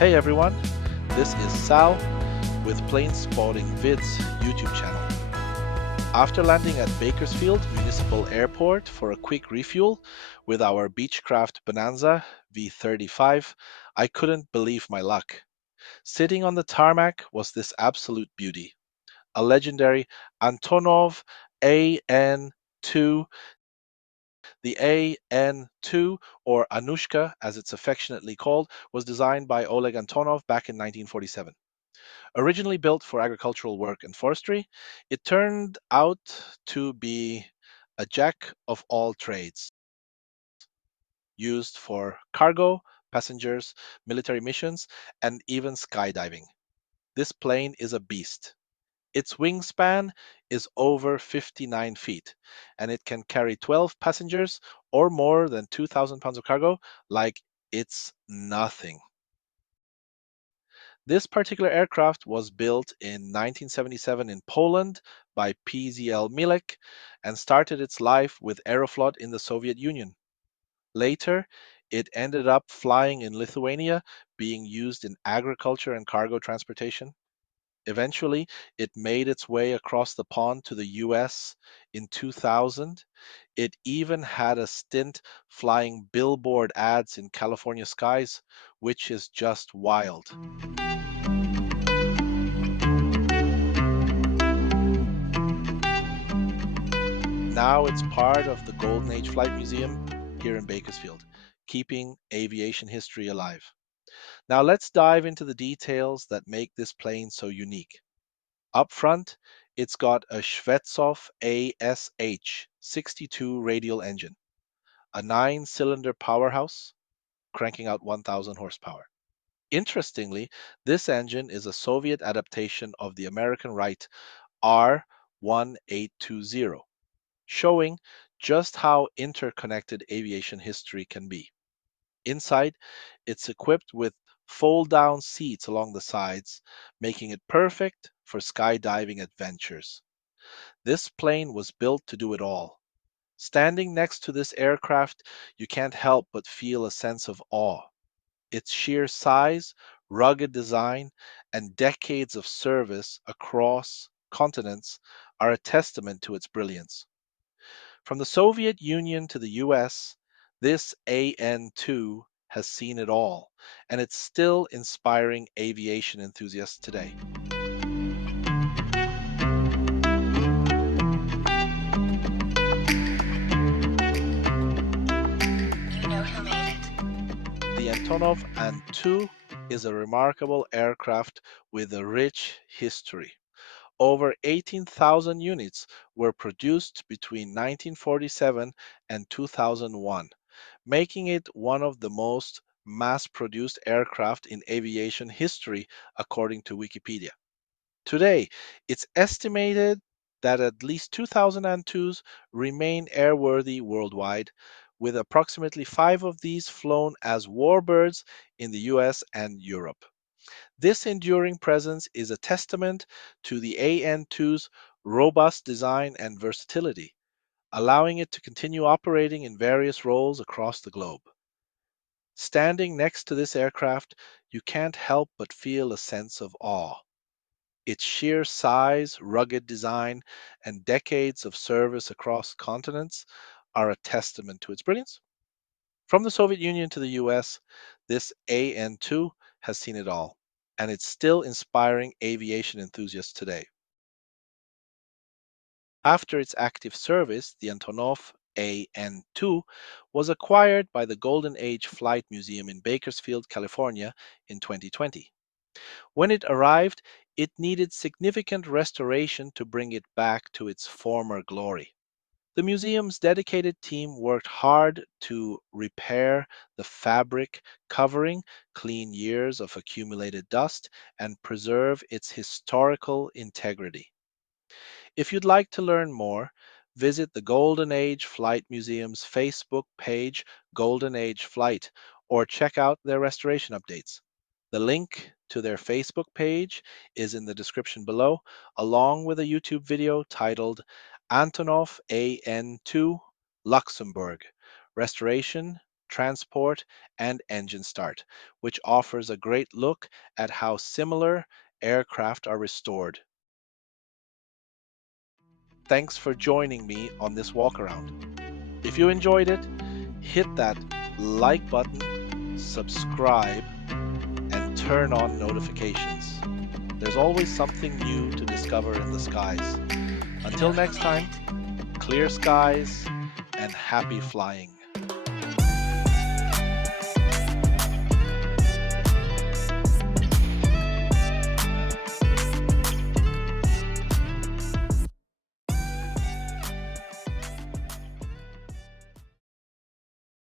Hey everyone, this is Sal with Plane Spotting Vids YouTube channel. After landing at Bakersfield Municipal Airport for a quick refuel with our Beechcraft Bonanza V35, I couldn't believe my luck. Sitting on the tarmac was this absolute beauty, a legendary Antonov AN-2. The AN-2, or Anushka as it's affectionately called, was designed by Oleg Antonov back in 1947. Originally built for agricultural work and forestry, it turned out to be a jack of all trades, used for cargo, passengers, military missions, and even skydiving. This plane is a beast. Its wingspan is over 59 feet, and it can carry 12 passengers or more than 2,000 pounds of cargo like it's nothing. This particular aircraft was built in 1977 in Poland by PZL-Mielec and started its life with Aeroflot in the Soviet Union. Later, it ended up flying in Lithuania, being used in agriculture and cargo transportation. Eventually, it made its way across the pond to the US in 2000. It even had a stint flying billboard ads in California skies, which is just wild. Now it's part of the Golden Age Flight Museum here in Bakersfield, keeping aviation history alive. Now let's dive into the details that make this plane so unique. Up front, it's got a Shvetsov ASh-62 radial engine, a 9-cylinder powerhouse cranking out 1,000 horsepower. Interestingly, this engine is a Soviet adaptation of the American Wright R-1820, showing just how interconnected aviation history can be. Inside, it's equipped with fold-down seats along the sides, making it perfect for skydiving adventures. This plane was built to do it all. Standing next to this aircraft, you can't help but feel a sense of awe. Its sheer size, rugged design, and decades of service across continents are a testament to its brilliance. From the Soviet Union to the US, this AN-2 has seen it all, and it's still inspiring aviation enthusiasts today. You know who made it. The Antonov AN-2 is a remarkable aircraft with a rich history. Over 18,000 units were produced between 1947 and 2001, making it one of the most mass-produced aircraft in aviation history, according to Wikipedia. Today, it's estimated that at least 2002s remain airworthy worldwide, with approximately 5 of these flown as warbirds in the US and Europe. This enduring presence is a testament to the AN-2's robust design and versatility, allowing it to continue operating in various roles across the globe. Standing next to this aircraft, you can't help but feel a sense of awe. Its sheer size, rugged design, and decades of service across continents are a testament to its brilliance. From the Soviet Union to the US, this AN-2 has seen it all, and it's still inspiring aviation enthusiasts today. After its active service, the Antonov AN-2 was acquired by the Golden Age Flight Museum in Bakersfield, California in 2020. When it arrived, it needed significant restoration to bring it back to its former glory. The museum's dedicated team worked hard to repair the fabric covering, clean years of accumulated dust, and preserve its historical integrity. If you'd like to learn more, visit the Golden Age Flight Museum's Facebook page, Golden Age Flight, or check out their restoration updates. The link to their Facebook page is in the description below, along with a YouTube video titled Antonov AN-2 Luxembourg Restoration transport, and engine start, which offers a great look at how similar aircraft are restored. Thanks for joining me on this walk around. If you enjoyed it, hit that like button, subscribe, and turn on notifications. There's always something new to discover in the skies. Until Welcome next time, it. clear skies and happy flying.